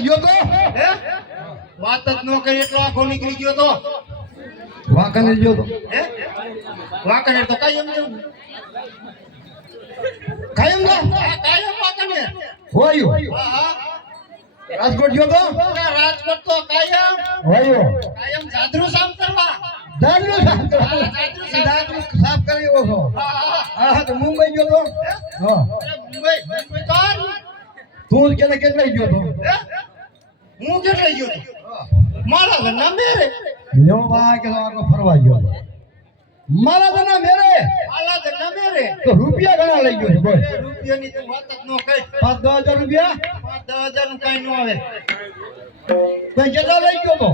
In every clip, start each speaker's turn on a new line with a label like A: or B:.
A: ગયો તો?
B: હે? વાત જ ન કરી એટલો આખો નીકળી ગયો તો.
A: વાંકાનેર ગયો તો.
B: હે? વાંકાનેર તો કાયમ જેવું
A: કાયમ ના
B: કાયમ વાંકાનેર.
A: હોયું.
B: હા હા.
A: રાજકોટ ગયો તો?
B: રાજકોટ તો કાયમ.
A: હોયો.
B: કાયમ જાદરુ સામ કરવા.
A: સાફ
B: હા, જાદરુ સાફ
A: કરી
B: હા હા
A: તો મુંબઈ ગયો તો? હા?
B: મુંબઈ મુંબઈ તો
A: તું કેને કેટલા ગયો તો?
B: હે? હું કેટલે ગયો તો? મારા ઘરના મેરે.
A: લ્યો બા કે ફરવા ગયો મારા તો ના મેરે.
B: મારા ઘરના મેરે.
A: તો રૂપિયા ઘણા લઈ ગયો બોલ.
B: રૂપિયાની તો વાત જ ન કઈ.
A: રૂપિયા?
B: નું કઈ ન આવે.
A: તો કેટલા લઈ ગયો તો?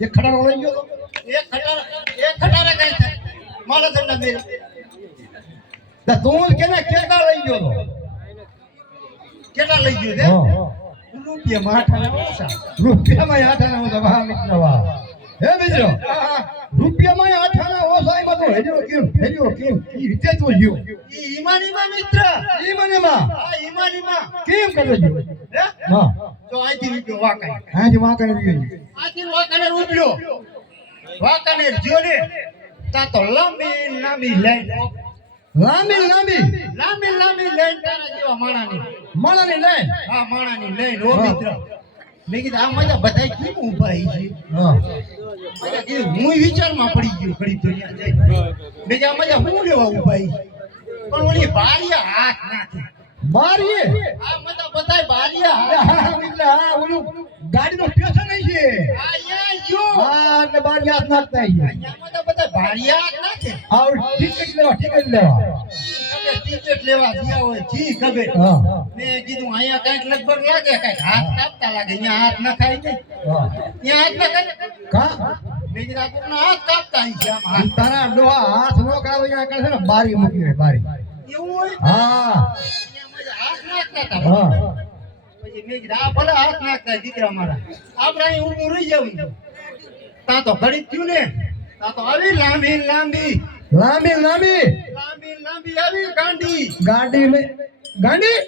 A: એક ખડાનો લઈ ગયો તો?
B: એક ખટારા એક ખટારા કઈ થાય? મારા ઘરના મેરે.
A: તો તું કેને કેટલા લઈ ગયો તો?
B: કેટલા લઈ ગયો છે? રૂપિયા ઓછા.
A: રૂપિયામાં આઠાના ઓછા. વાહ મિત્ર વાહ. હે મિત્રો? રૂપિયામાં આઠાના ઓછા એમાં તો હેજો કેમ? હેજો કેમ? ઈ રીતે તો ગયો
B: ઈ ઈમાનીમાં મિત્ર. આ ઈમાનીમાં?
A: કેમ કરે ગયો
B: હે?
A: હા.
B: તો અહીંથી રૂપિયો વાકાય. આથી ઉભ્યો વાકાનેર જ્યો તા તો લાંબી લાંબી લાઈન.
A: લાંબી લાંબી
B: લાંબી. લાંબી લાઈન તારા જેવા માણાની.
A: માણાની લઈ
B: હા માણાની લાઈન
A: ઓ
B: મિત્ર. મેં કીધું આ મજા બધાય કેમ ઊભા છે?
A: હા.
B: મજા કીધું હું વિચારમાં પડી ગયો ઘડી ત્યાં જઈ મેં આ મજા હું લેવા ઊભા પણ ઓલી બારીયા હાથ નાખી.
A: બારીએ?
B: આ મજા બધાય બારીયા હાથ
A: હા હા ઓલું ગાડીનો સ્ટેશન નહીં છે. હા એટલે બાર યાદ નાખતા અહીંયા આવ ટિકિટ લેવા ટિકિટ લેવા.
B: ટિકિટ લેવા ગયા હોય જી ખબર. મેં કીધું અહીંયા કંઈક લગભગ લાગે કંઈક હાથ કાપતા લાગે. અહીંયા હાથ ના નહીં.
A: હા.
B: ત્યાં હાથ ખાય
A: કા?
B: મેં કીધું આ કોકનો હાથ કાપતા આમ
A: તારા ડોહા હાથ નો કાવે અહીંયા કરે છે ને બારી મૂકી બારી.
B: એવું હોય?
A: હા.
B: હાથ નાખતા હતા. મેં કીધું આ ભલે હાથ નાખતા દીકરા મારા. આપણે અહીં ઊભું રહી જવું તા તો ઘડી થયું ને. તા તો આવી લાંબી લાંબી.
A: લાંબી લાંબી.
B: લાંબી લાંબી આવી ગાંડી.
A: ગાડી ને ગાડી?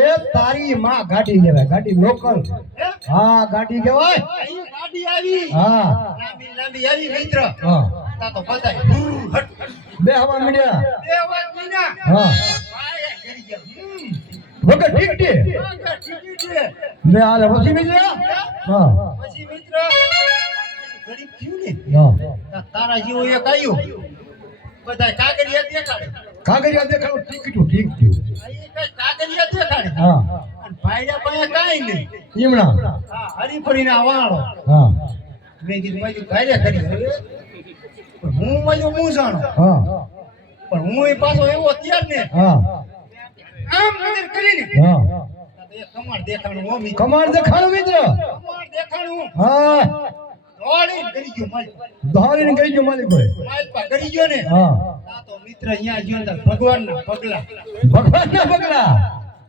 A: એ તારી માં ગાડી કહેવાય. ગાડી લોકલ.
B: હા?
A: ગાડી કહેવાય.
B: અહીં ગાડી આવી.
A: હા.
B: લાંબી લાંબી આવી મિત્ર.
A: હા.
B: તા તો બધાય
A: બે હવા
B: બે વિના
A: હા. વગર
B: આગળ ટીકી
A: બે હાલે પછી મિત્ર? હા.
B: પછી મિત્ર? ઘડીક થયું ને?
A: હા.
B: તારા જેવો એક આવ્યો બધાય કાગળિયા દેખાડે.
A: કાગળિયા દેખાડો ઠીક થયું
B: આ એ કઈ કાગળિયા દેખાડે?
A: હા.
B: અને ભાઈડા પાસે કાંઈ નહીં.
A: ઈમણા.
B: હા હરીફરીના વાળો.
A: હા.
B: મેં કીધું મારી ભાઈરે કરી હવે. પણ હું મજો હું જાણો?
A: હા.
B: પણ હું એ પાછો એવો અત્યાર ને
A: હા.
B: આમ નજર કરીને
A: હા.
B: કમાડ દેખાણું મિત્ર.
A: કમાડ દેખાડો મિત્ર?
B: કમાડ દેખાણું
A: હા.
B: દોડીને કરી ગયો મારી
A: ધારીને કહી ગયો માલિક ભાઈ
B: કરી ગયો ને?
A: હા.
B: તો મિત્ર અહીંયા ગયો ને ભગવાનના પગલા.
A: ભગવાનના પગલા?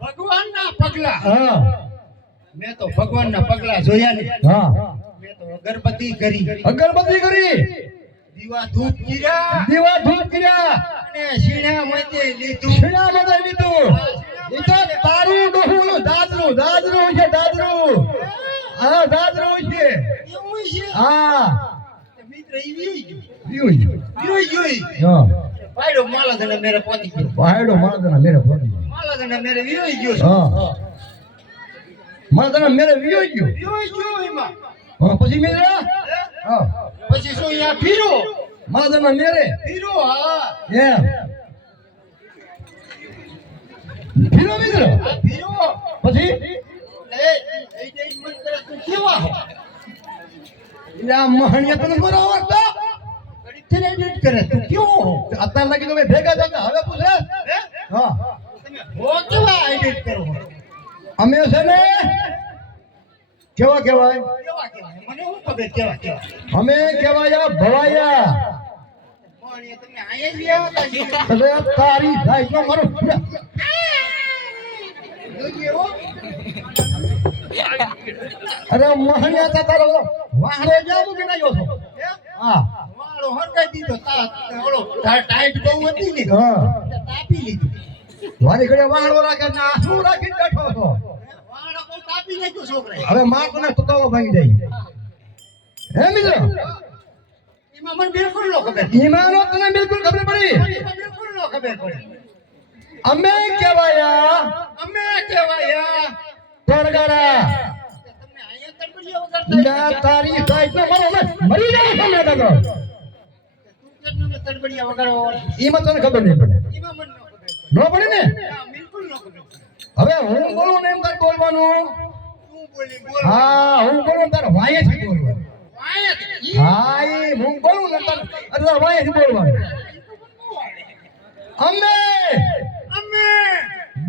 B: ભગવાનના પગલા.
A: હા.
B: મેં તો ભગવાનના પગલા જોયા ને.
A: હા.
B: મેં તો અગરબત્તી કરી.
A: અગરબત્તી કરી?
B: દીવા ધૂપ કર્યા.
A: દીવા ધૂપ કર્યા.
B: અને શીણા મધ્ય લીધું.
A: લીધું. એ તો તારું ડોહું દાદરું દાદરું છે દાદરું હા દાદરું છે.
B: એવું છે?
A: હા.
B: મિત્ર ઈ વી ગયો
A: પીવું છે.
B: વી ગયો ઈ.
A: હા.
B: પાડ્યો માલા મેરે પહોંચી ગયો.
A: પાડો મારા મેરે
B: માલા ધને મેરે વી ગયો.
A: હા. મારા તને મેરે વિયો ગયો.
B: વી ગયો એમાં.
A: હા પછી મિત્ર
B: હે? પછી શું યા ફીરો?
A: મારા મેરે?
B: ફીરો હા.
A: એમ. ફીરો મિત્ર
B: આ ફીરો
A: પછી
B: એ એ જે મત કરે તું કેવા હો
A: એટલે આ મહણિયા તને
B: કરે તું?
A: અત્યાર લગી ભેગા થતા હવે પૂછે?
B: હા?
A: હો.
B: કેવા edit કરો?
A: અમે છે ને કેવા કેવાય
B: કેવા કેવા મને શું ખબર કેવા કેવા
A: અમે કહેવાય ભવાયા. તારી મારો
B: હો.
A: અરે મહણિયા તા તારો ઓલો વાહડો જાવ કે ના છો.
B: હા. વાળો હરકાઈ દીધો. તા ઓલો ટાઈટ બહુ હતી ને.
A: હા.
B: તાપી લીધી.
A: મારી ઘરે વાહડો રાખે ના શું રાખીને બેઠો છો.
B: વાળો બહુ તાપી નાખ્યો છોકરાએ.
A: હવે માં કોને તકાવો ભાંગી જાય હે મિત્રો?
B: એમાં મને બિલકુલ ન ખબર
A: ઈમાનો તને બિલકુલ ખબર પડી?
B: બિલકુલ ન ખબર પડે.
A: અમે કહેવાયા
B: અમે કહેવાયા વગાડતા
A: ના, તારી સાઈડ નો અમે મરી તને ખબર નહીં પડે.
B: ન પડે.
A: ને. હવે હું બોલું ને એમ તાર બોલવાનું? હા, હું બોલું ને વાય વાયેથી બોલવાનું. હા હું બોલું ને તાર તાર વાયેથી બોલવાનું. અમે!
B: અમે!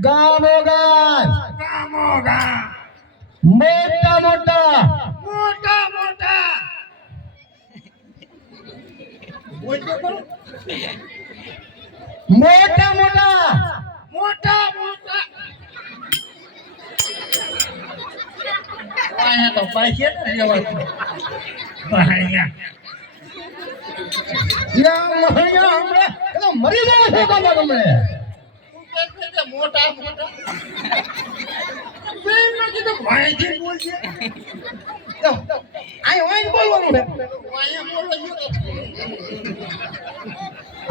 A: ગામો ગામ
B: ગામો ગામ
A: મોટા મોટા
B: મોટા મોટા.
A: મોટા મોટા
B: મોટા મોટા અહીંયા તો છે ને રહેવાતું. ભાઈયા.
A: યા મહિયા હમણે તો મરી જાય છે કાકા હમણે
B: મોટા મોટા મેં એમને કીધું ભાઈથી બોલજે
A: અહીં વાઈન બોલવાનું છે
B: અહીંયા બોલો છો.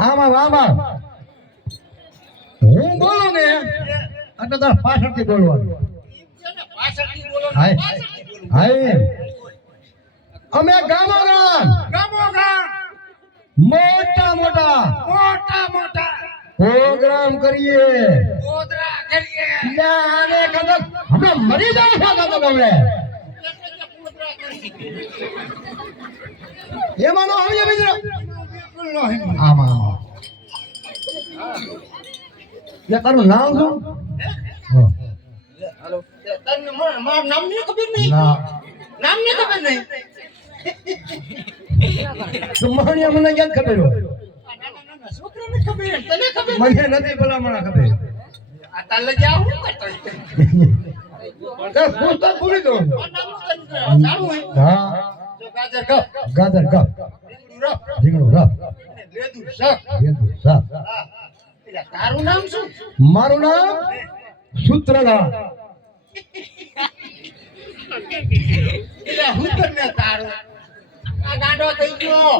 A: આમાં આમાં હું બોલું ને એટલે તાર પાછળથી બોલવાનું.
B: પાછળથી બોલો પાછળથી બોલો.
A: અમે ગામો ગામ
B: ગામો
A: મોટા મોટા.
B: મોટા મોટા.
A: પ્રોગ્રામ કરીએ.
B: ગોધરા કરીએ.
A: આને મરી જાય છે કાકા હમણે એ માનો આવીએ મિત્ર. આમાં આમાં યા તારું નામ શું.
B: તને મારા નામની ખબર નહીં?
A: ના.
B: નામની ખબર નહીં?
A: તો મને ક્યાં ખબર હોય?
B: નાના ખબર તને ખબર
A: મને નથી. ભલામણ ખબર.
B: આ.
A: તે ભૂલી ગયો. હા.
B: ગાજર કપ
A: ગાજર કપ
B: રીંગણું રફ શાક.
A: શાક.
B: તારું નામ શું?
A: મારું નામ સૂત્રધાર
B: એટલે હું તને તારું. ગાંડો થઈ ગયો.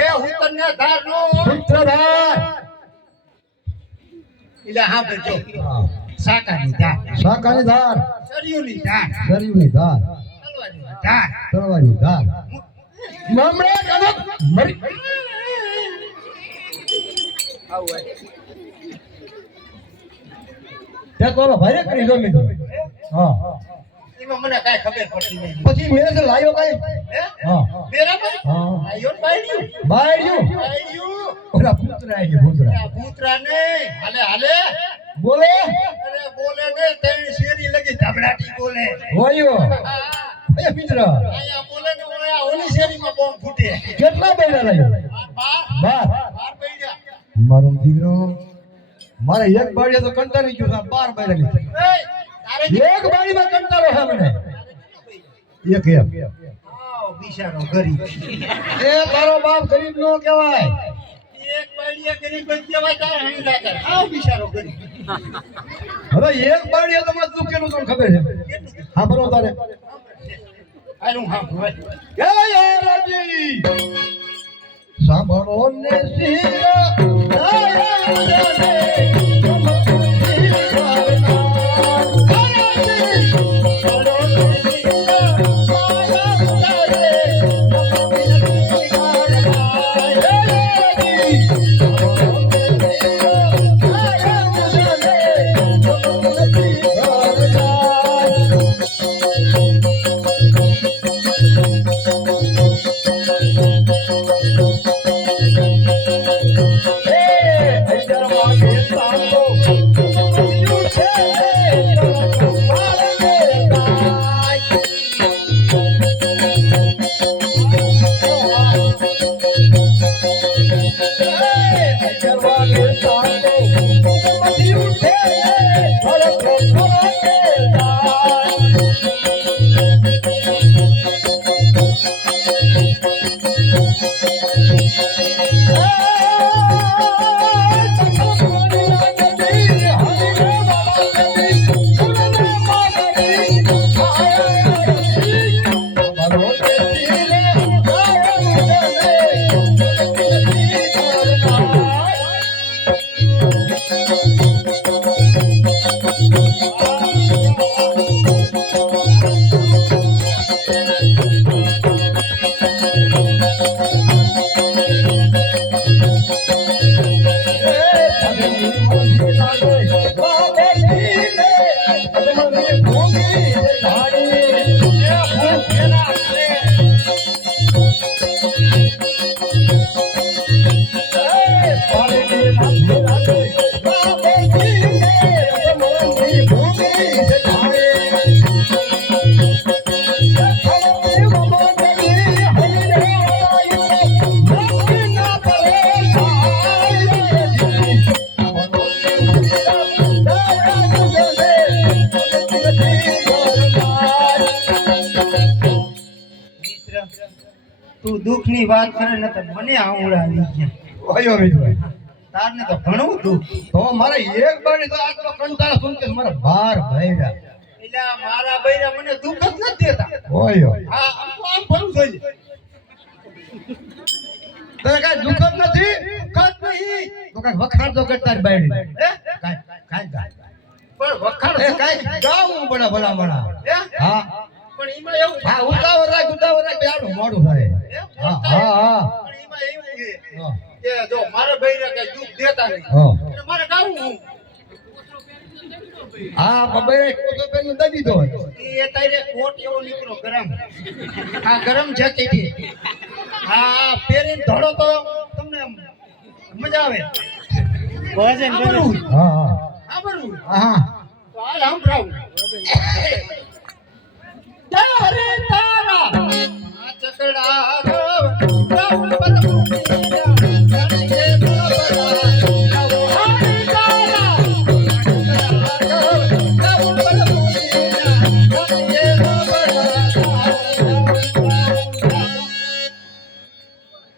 B: એ હું તને ધાર નો
A: સૂત્રધાર
B: એટલે હા બેજો
A: હા.
B: શાકાની ધાર.
A: શાકાની ધાર.
B: શરીરની ધાર.
A: શરીરની ધાર.
B: ધાર.
A: તળવાની ધાર. મમરે કનક મરી. તે તો ઓલો ભાઈ કરી દો મિત્રો હા.
B: એમાં મને કાંઈ ખબર પડતી નહીં.
A: પછી મેરે से લાયો કઈ.
B: હે?
A: હા.
B: બરાબર
A: હા.
B: આયો ને બાયડ્યું?
A: બાયડ્યું?
B: બાયડ્યું?
A: ઓલા આવી
B: ભૂતરા નહીં. હાલે હાલે?
A: બોલે?
B: અરે બોલે ને ત્રણ શેરી લગી ધબડાટી બોલે.
A: હોયો. એ મિત્ર.
B: અહીંયા બોલે ને ઓયા ઓલી શેરીમાં બોમ્બ ફૂટે.
A: કેટલા બૈરા લાયો?
B: આ બાર.
A: બાર.
B: બાર પૈડા
A: મારો દીકરો. મારે એક બાળીએ તો કંટાળી ગયો છે આ એક બાળીમાં કંટાળો હે મને. એક એક
B: આવ બિચારો ગરીબ.
A: એ તારો બાપ ગરીબ નો કહેવાય.
B: એક બાયડીએ ગરીબ કહેવાય તારે હણીલા કર આવ બિચારો ગરીબ.
A: હવે એક બાળીએ તો મને દુઃખ કેટલું તમને ખબર છે? હા બરો તારે.
B: હાલું હા
A: એ યારાજી સાંભળો ને સિયા
B: દુઃખની વાત કરે ને તો મને આંવળા આવી ગયા.
A: ઓયો મિત્રભાઈ
B: તારને તો ઘણું દુઃખ.
A: તો મારે એક બારી તો આટલો કંટાળો સુન કે મારા બાર ભાઈડા
B: એટલે મારા ભાઈડા મને દુઃખ જ નથી દેતા.
A: ઓયો
B: હા આમ તો આમ ભરું જોઈએ
A: તને કઈ દુઃખ જ નથી?
B: દુઃખ નહીં.
A: તો કઈ વખાણ તો કરતા બાયડી.
B: હે?
A: કાંઈ કાંઈ ગાય.
B: પણ વખાણ શું?
A: ગાવું બડા ભલા ભલા.
B: હે? પણ એમાં એવું
A: હા ઉતાવળ રાખ ઉતાવળ રાખ બે મોડું થાય.
B: હા
A: હા હા.
B: પણ એમાં એવું છે કે જો મારા બૈરા કઈ દુઃખ દેતા નહીં એટલે મારે ગાવું હું
A: હા બબે દઈ દીધો
B: એ તારે કોટ એવો નીકળો ગરમ. આ ગરમ છે. હા પહેરીને ધડો તો તમને મજા આવે. કરું
A: હા હા હા.
B: તો હાલ સંભળાવું.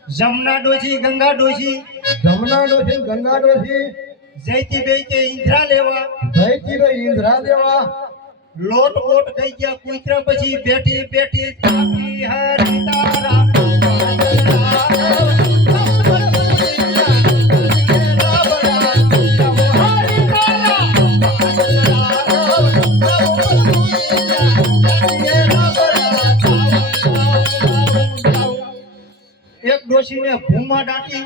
B: જમના ડોશી ગંગા ડોશી
A: જમના ડોશી ગંગા ડોશી
B: જયતી બે કે ઈંધરા લેવા
A: જયતી ભાઈ ઇન્દ્રા દેવા
B: લોટ બોટ થઈ ગયા કુતરા પછી બેઠી બેઠી થાકી હરી તારા. એક ડોશીને ભૂમા દાટી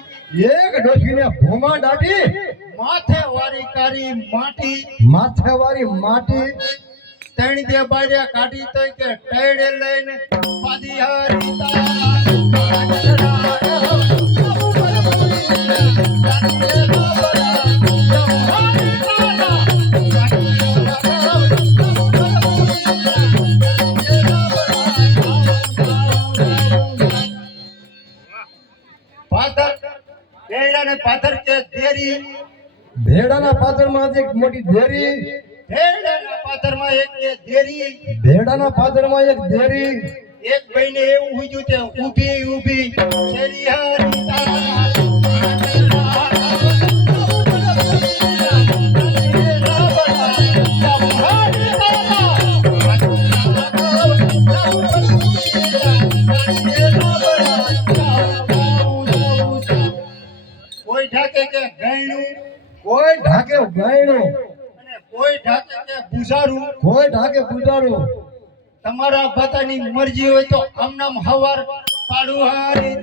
A: એક ડોશીને ભૂમા દાટી
B: માથે વારી કારી માટી.
A: માથે વારી માટી
B: ત્રણ દે બાર્યા કાઢી તો કે ટેડે લઈને પાદી હરી તારા પાથર કે દેરી
A: ભેડાના પાદરમાં એક મોટી દેરી
B: કેળાના પાથરમાં એક દેરી
A: ભેડાના પાદરમાં એક દેરી
B: એક ભાઈને એવું હુજ્યું તે ઊભી ઊભી શેરી હરી તારા. તમારા બધાની મરજી હોય તો આમનામ હવાર પાડું હારી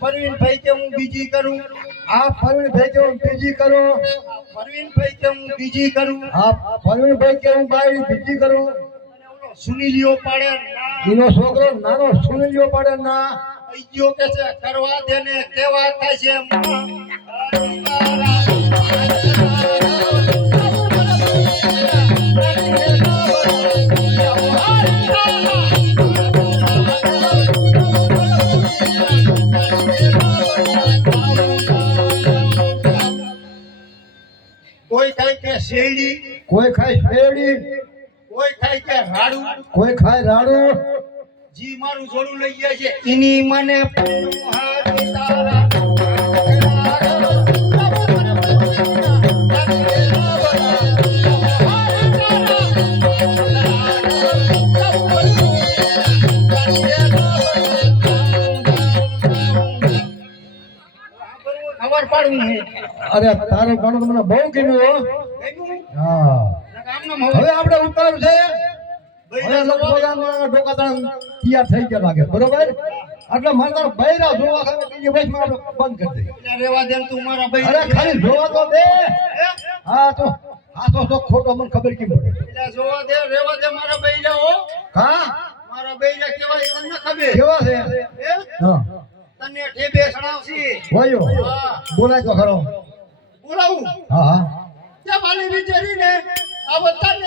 B: પરવીનભાઈ કે હું બીજી કરું?
A: આ ફરવીણ ભાઈ કે હું બીજી કરું?
B: પરવીનભાઈ કે હું બીજી કરું?
A: આ ફરવીણ ભાઈ કે હું બાયડી બીજી કરું?
B: સુનીલિયો પાડે ના.
A: એનો છોકરો નાનો સુનિલિયો પાડે ના.
B: અઈયો કે છે કરવા દે ને કેવા થાય છે. કોઈ ખાય કે શેરડી?
A: કોઈ ખાય શેરડી
B: કોઈ ખાય કે રાડું
A: કોઈ ખાય રાડું?
B: જી મારું જોડું લઈ ગયા છે. એની મને
A: અરે તારું ગાણું તો મને બહુ ગમ્યું હા. હવે આપણે ઉતાર છે? હવે લોકો આમાં ડોકાતાણ તૈયાર થઈ ગયા લાગે. બરોબર? એટલે મારે તારા બૈરા જોવા ખાવે બીજી બસ આપણે બંધ કરી
B: દે. રેવા દે તું મારા ભાઈ
A: અરે ખાલી જોવા તો દે. હા? તો આ તો તો ખોટો મને ખબર કેમ પડે?
B: જોવા દે રેવા દે મારા બૈરા હો.
A: હા?
B: મારા બૈરા કેવા તને ખબર?
A: કેવા છે?
B: હા? તને ઠેબે સણાવશી.
A: વાયો.
B: હા.
A: બોલાય તો ખરો.
B: બોલાવું?
A: હા હા.
B: ત્યાં માલી વિચારીને આ બધાને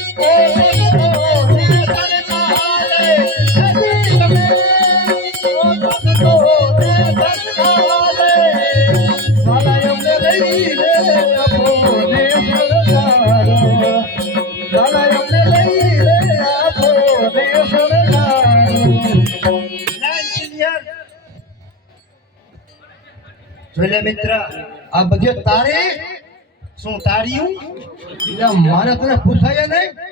A: આ બધે તારે
B: શું
A: તારી મારે તને પૂછાય નહીં.